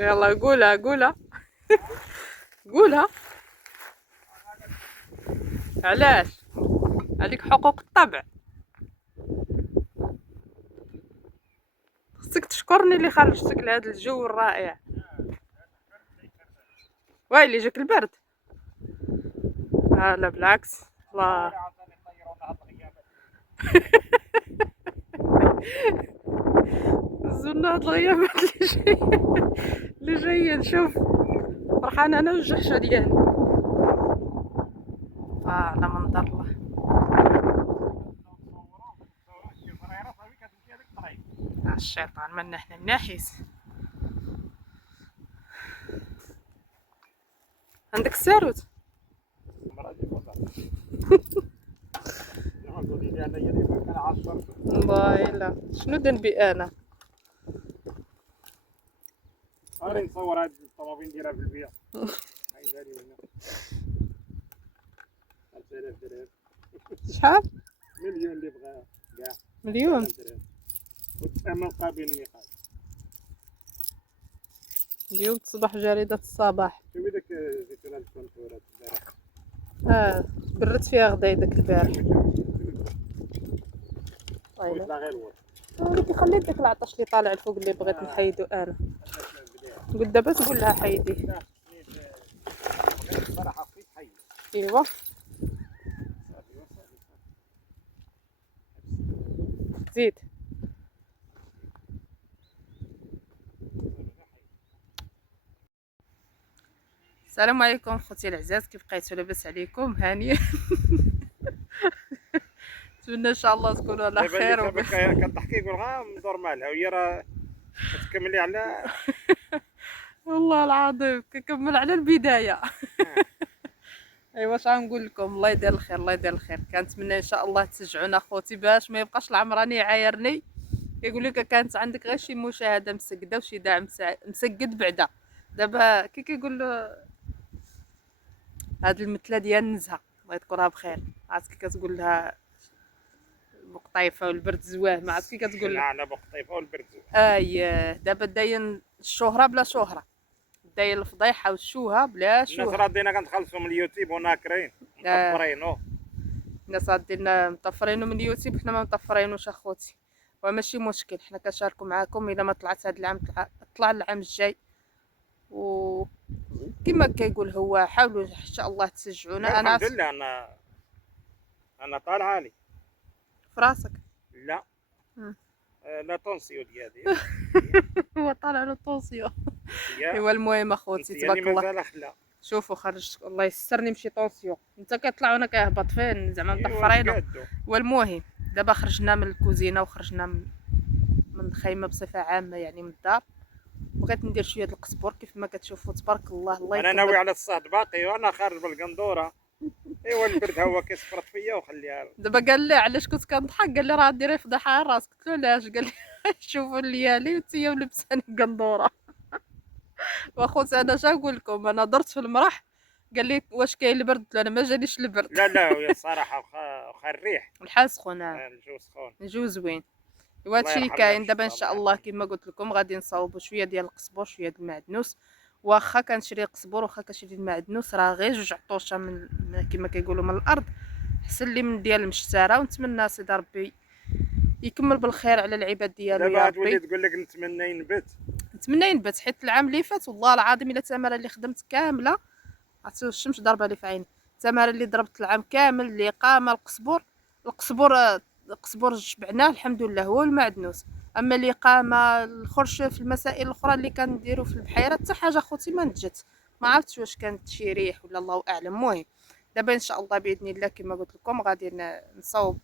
يلا قولها قولها. قولها. علاش؟ عليك حقوق الطبع. خصك تشكرني اللي خرجتك لهذا الجو الرائع. ويلي جاك البرد. لا بالعكس الله. زلنا هاد الغيابات اللي جايه نشوف فرحانه انا والجحشه ديالي. على منظر الله. الشيطان مالنا حنا الناحيس. عندك الساروت؟ والله لا شنو ذنبي انا؟ راني نصور هاد الطوموبيل نديرها في البيع. شحال؟ مليون اللي بغا كاع. مليون؟ والثمن قابل للنقاش. اليوم تصبح جريدة الصباح. شوفي داك زيتونة الكونتورات البارح. برت فيها غداي داك البارح. لا غير هو. ولكن خليت داك العطش اللي طالع الفوق اللي بغيت نحيدو انا. قلت دابا تقول لها حيدي. صراحة خفيت حيد. ايوا زيد. السلام عليكم خوتي العزاز، كيف بقيتوا؟ لاباس عليكم؟ هانيه. نتمنى ان شاء الله تكونوا على خير وبخير. كتضحكي يقول ندور مالها وهي راه كتكملي على. والله العظيم كنكمل على البدايه. ايوا واش غنقول لكم، الله يدير الخير الله يدير الخير. كنتمنى ان شاء الله تشجعونا خوتي باش ما يبقاش العمراني يعايرني كيقول لك كانت عندك غير شي مشاهده مسقده وشي داعم مسقد بعدا. دابا كيقول له هاد المثله ديال النزهه الله يذكرها بخير، عرفتي كتقول لها بقطيفه والبرد زواه، ما عرفتي كتقول لها انا بقطيفه والبرد زواه. دابا داين الشهره بلا شهره، داين الفضيحه والشوهه بلا شوهه. الناس راه دينا كنتخلصوا من اليوتيوب وناكرين مطفرينو. الناس ديالنا مطفرينو من اليوتيوب، حنا ما مطفرينوش اخوتي، وماشي مشكل، حنا كنشاركوا معاكم. الا ما طلعت هذا العام طلع العام الجاي، و كما كيقول هو حاولوا ان شاء الله تشجعونا. انا الحمد لله انا طالعه لي في راسك. لا لا طونسيو ديالي. هو طالع له طونسيو. ايوا المهم اخوتي تبارك الله. شوفوا خرجت الله يستر نمشي طونسيو، انت كيطلع وانا كيهبط فين زعما مطفرينو. والمهم دابا خرجنا من الكوزينه وخرجنا من الخيمه بصفه عامه، يعني من الدار. بغيت ندير شويه د القزبر كيف ما كتشوفوا تبارك الله. الله انا ناوي على الصهد باقي وانا خارج بالقندوره. ايوا البرد هو كيصفرط فيا وخليها. دابا قال لي علاش كنت كنضحك، قال لي راه ديري فضيحه على راسك. قلت له علاش؟ قال لي شوفوا الليالي وانتيا ملبساني قندوره. واخوتي انا شنو نقول لكم، انا درت في المرح قال لي واش كاين البرد؟ قلت له انا ما جانيش البرد. لا ويا الصراحه واخا الريح الحال سخون. الجو سخون، الجو زوين. وهادشي اللي كاين دابا ان شاء الله. كما قلت لكم غادي نصاوبوا شويه ديال القزبر شويه ديال المعدنوس. واخا كنشري قزبر واخا كنشري المعدنوس راه غير جوج عطوشه من كما كيقولوا من الارض احسن لي من ديال المشترى. ونتمنى سيدي ربي يكمل بالخير على العباد ديالو يا ربي. دابا تقول لك نتمنى ينبت حيت العام اللي فات والله العظيم الا التماره اللي خدمت كامله، عرفتوا الشمس ضربه لي في عيني. التماره اللي ضربت العام كامل اللي قامه القزبر شبعناه الحمد لله هو المعدنوس. اما اللي قامه الخرش في المسائل الاخرى اللي كنديروا في البحيره حتى حاجه خوتي ما نتجت. ما عرفتش واش كانت شي ريح ولا الله اعلم. المهم دابا ان شاء الله باذن الله كما قلت لكم غادي نصاوب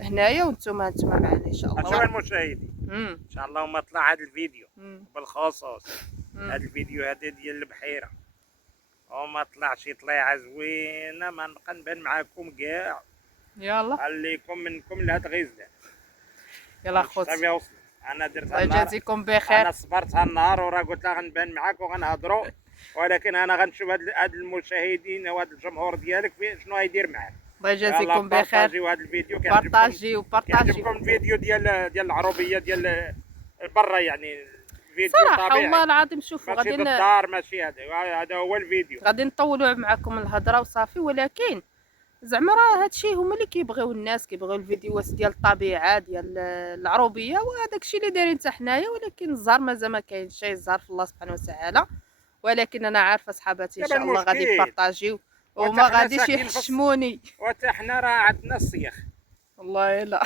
هنايا وانتم معنا ان شاء الله. شوفوا المشاهدين ان شاء الله وما طلع هذا الفيديو بالخصوص هذا الفيديو هذا ديال البحيره وما طلعش طليعه زوينه ما نبقى نبان معاكم كاع. يلا خليكم منكم لهاد غيزلان. يلا خوتي صافي وصلت. انا درت الله يجازيكم بخير. انا صبرت هالنهار وراه قلت لها غنبان معاك وغنهضروا، ولكن انا غنشوف هاد المشاهدين وهاد الجمهور ديالك شنو غيدير معاك. الله يجازيكم بخير. بارطاجيو هذا الفيديو. بارطاجيو كيعجبكم الفيديو ديال العروبيه ديال برا، يعني فيديو صراحه طبيعي والله العظيم. شوفوا ماشي غادي الدار، ماشي هذا هو الفيديو. غادي نطولوا معكم الهضره وصافي، ولكن زعما راه هادشي هما اللي كيبغيو الناس، كيبغيو الفيديوهات ديال الطبيعه ديال العروبيه، وهذاك الشيء اللي دايرين حتى حنايا. ولكن الزهر مازال ما كاينش شي، الزهر في الله سبحانه وتعالى. ولكن انا عارفه صحاباتي ان دابا شاء الله غادي المشكل يبارطاجيو وتا وما حنا غاديش ساكنين يحشموني. وتا حنا راه عندنا السيخ. والله لا.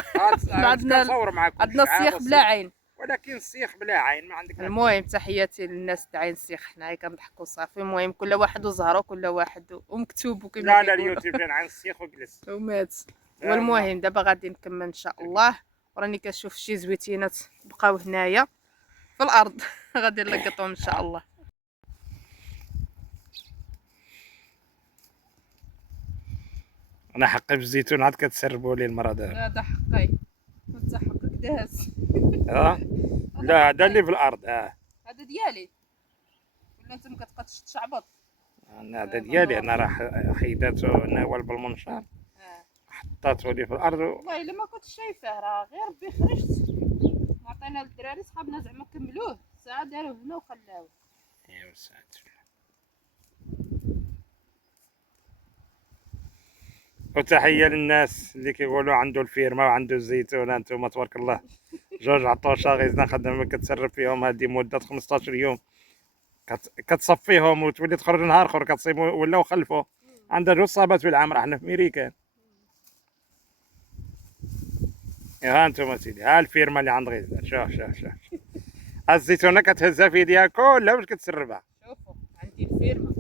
حنا كنصور معكم عندنا السيخ بلا عين. ولكن السيخ بلا عين ما عندك. المهم تحياتي للناس تاع عين السيخ، حنايا كنضحكوا صافي. المهم كل واحد وزهره، كل واحد ومكتوب وكما لا كيقولوا. اليوتيوب كان عن السيخ وجلس ومات. والمهم دابا غادي نكمل ان شاء الله، وراني كنشوف شي زويتينات بقاو هنايا في الارض غادي نلقطهم ان شاء الله. انا حقي في الزيتون عاد كتسربوا لي المرة دابا. هذا حقي وانت حقك داز. لا هذا اللي في الارض. هذا ديالي ولا انت ما كتبقاش تشعبط؟ هذا ديالي انا راه حيداتو ناول بالمنشار حطاتو لي في الارض. والله الا ما كنتش شايفاه، راه غير ربي خرجت عطينا للدراري صحابنا زعما كملوه ساعه داروه هنا وخلاوه. ايوا ساتر. وتحية للناس اللي كيقولوا عنده الفيرما وعنده الزيتون. انتم تبارك الله جوج عطوشة غيزنا خدامة كتسرب فيهم هذه مدة 15 يوم، كتصفيهم وتولي تخرج نهار اخر كتصيب ولاو خلفوا. عندها جوج صابات في العام، راه حنا في ميريكان. ها انتم سيدي، ها الفيرما اللي عند غيزنا. شوف الزيتونه كتهزها في يديها كلها باش كتسربها. شوفوا عندي الفيرما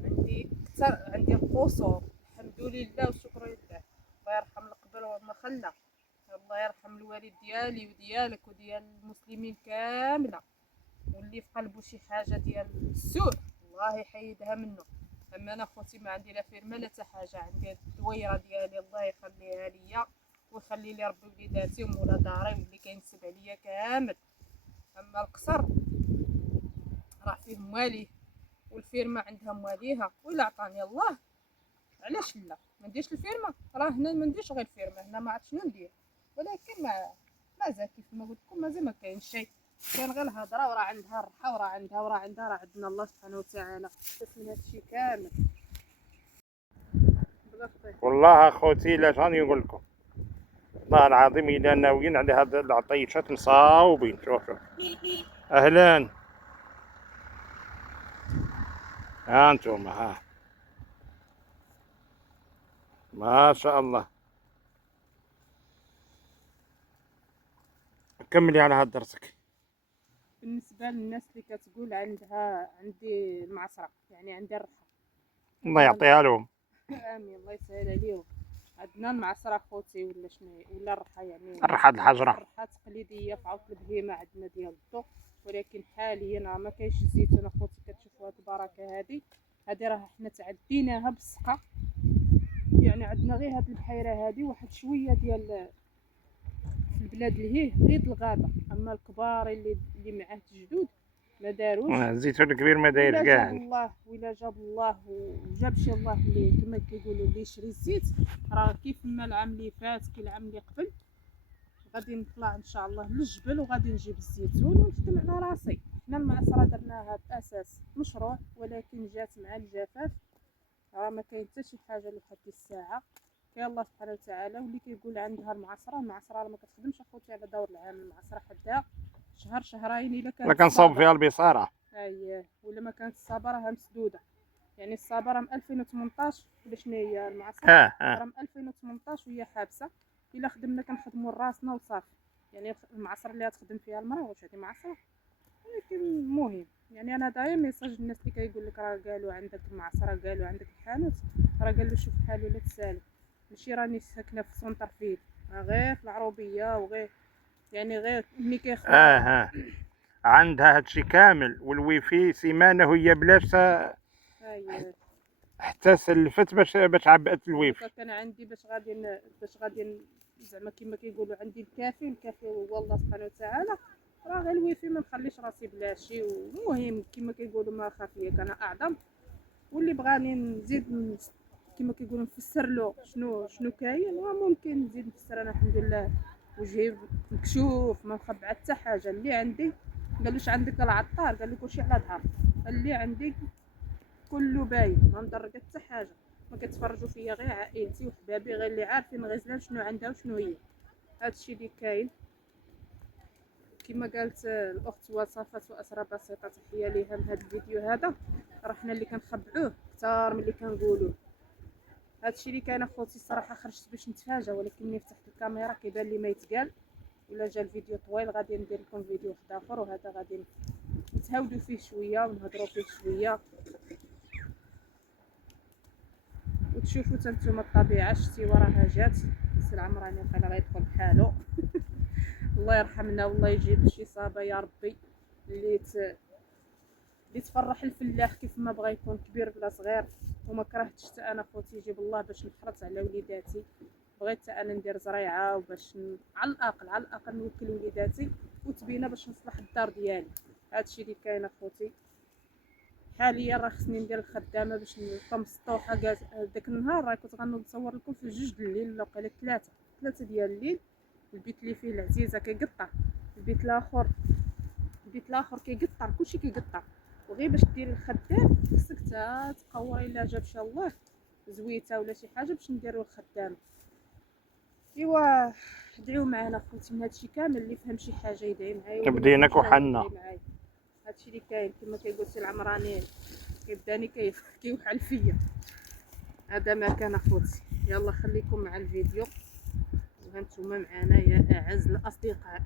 وعندي كثر، عندي القصور الحمد لله والشكر لله. الله يرحم القبر وما خلى، الله يرحم الوالد ديالي وديالك وديال المسلمين كامله. واللي في قلبه شي حاجه ديال السوء الله يحيدها منه. اما انا خوتي ما عندي لا فيرما لا حتى حاجه، عندي الدويره ديالي الله يخليها ليا ويخلي لي ربي وليداتي ومولا داري واللي كينسب عليا كامل. اما القصر راه فيه مواليه والفيرما عندها مواليها، وإلا عطاني الله علاش لا ما نديرش الفيرما. راه هنا ما نديرش غير الفيرما، هنا ما عرفت شنو ندير. ولكن مازال كيف ما قلت لكم مازال ما كاين شيء، كان غير الهضره وراه عندها الرحى وراه عندها راه عندنا الله سبحانه وتعالى من هذا الشيء كامل. والله اخوتي لا راني نقول لكم والله العظيم الا ناويين على هاد العطيشات مصاوبين. شوف اهلا ها انتم ما شاء الله. كملي على هاد درسك. بالنسبه للناس اللي كتقول عندي المعصره، يعني عندي الرحى، الله يعطيها لهم. امين الله يسهل عليهم. عندنا المعصره خوتي ولا شنو ولا الرحى، يعني الرحى الحجره، الرحى تقليديه في عوض البهيمه عندنا ديال الضو. ولكن حاليا راه ما كاينش الزيتون اخوتي. كتشوفوا هاد البركه هذه راه حنا تعديناها بالسقا، يعني عندنا غير هاد البحيره هذه واحد شويه ديال في البلاد لهيه غير الغابه. اما الكبار اللي معاه الجدود ما داروش. الزيتون الكبير ما دايرش كاع. ولا جاب الله وجاب شي الله اللي كما كيقولوا اللي يشري الزيت، راه كيف ما العام اللي فات كي العام اللي قبل غادي نطلع ان شاء الله للجبل وغادي نجيب الزيتون ونخدم على راسي. حنا المعصره درناها باساس مشروع، ولكن جات مع الجفاف راه ما كاين حتى شي حاجه لحد الساعه. يا الله سبحانه وتعالى. واللي كيقول عندها المعصره راه ما كتخدمش اخوتي على دور العام. المعصره حدها شهر شهرين الا كانت كنصاوب فيها البصاره. اييه ولا ما كانت الصابه راها مسدوده. يعني الصابه راه من 2018 ولا شنو هي المعصره راه من 2018 وهي حابسه. الا خدمنا كنخدموا راسنا وصافي. يعني المعصره اللي غتخدم فيها المراه واش هذه معصره. ولكن المهم يعني انا دايما ميساج الناس اللي كيقول لك راه قالوا عندك المعصره قالوا عندك الحانوت، راه قال له شوف حالي لا تسالي. ماشي راني ساكنه في سونتر فيل، غير في العروبيه وغير يعني غير ملي كيخرج عندها هادشي كامل والويفي سيمانه وهي بلاش حتى سلفت باش عبأت الويفي. كان عندي باش غادي زعما كما كيقولوا عندي الكافي هو الله سبحانه وتعالى. راه غير الويفي ما نخليش راسي بلا شي. ومهم كما كيقولوا ما خافيه كان اعظم. واللي بغاني نزيد كما كيقولوا نفسر له شنو كاين وممكن نزيد نفسر. انا الحمد لله وجهي مكشوف ما مخبعه حتى حاجه اللي عندي قال ليش عندك العطار؟ قال لي كلشي على ظهر. قال لي عندي كله باين، ما مدركه حتى حاجه، ما كتفرجوا فيا غير عائلتي وحبابي، غير اللي عارفين غزلان شنو عندها وشنو هي. هادشي اللي كاين. كما قالت الاخت وصفات واسرى بسيطه، تحيه ليها من هذا الفيديو هذا، راه حنا اللي كنخبعوه اكثر من اللي كنقولوه. هادشي اللي كاين اخوتي. الصراحه خرجت باش نتفاجا، ولكن ملي فتحت الكاميرا كيبان لي ما يتقال، ولا جا الفيديو طويل. غادي ندير لكم فيديو واحد اخر، وهذا غادي نتهاودوا فيه شويه ونهضروا فيه شويه، وتشوفوا حتى نتوما الطبيعه. شتي وراها جات سي العمراني قال غيدخل بحالو. الله يرحمنا والله يجيب شي صابه يا ربي اللي تفرح الفلاح كيف ما بغى يكون، كبير بلا صغير. وما كرهتش حتى انا خوتي يجيب الله باش نحرص على وليداتي. بغيت حتى انا ندير زريعه وباش على الاقل نوكل وليداتي وتبينا باش نصلح الدار ديالي. هادشي اللي كاين اخوتي. حاليا راه خصني ندير الخدامه باش نبقى مسطوحه. داك النهار راه كنت غنصور لكم في 2 د الليل ولا قيله 3 ديال الليل. البيت اللي فيه العزيزه كيقطع، البيت الاخر كيقطع، كلشي كيقطع. وغير باش ديري الخدام خصك تا تقوري الا جاب شاء الله زويته ولا شي حاجه باش نديرو الخدامه. ايوا ادعيو معنا خوتي من هادشي كامل. اللي فهم شي حاجه يدعي معايا، تبدينا كحنا. هادشي اللي كاين. كما كيقول سي العمراني كيبداني كيوحل فيا. هذا ما كان اخوتي. يلا خليكم مع الفيديو وهانتوما معنا يا اعز الاصدقاء.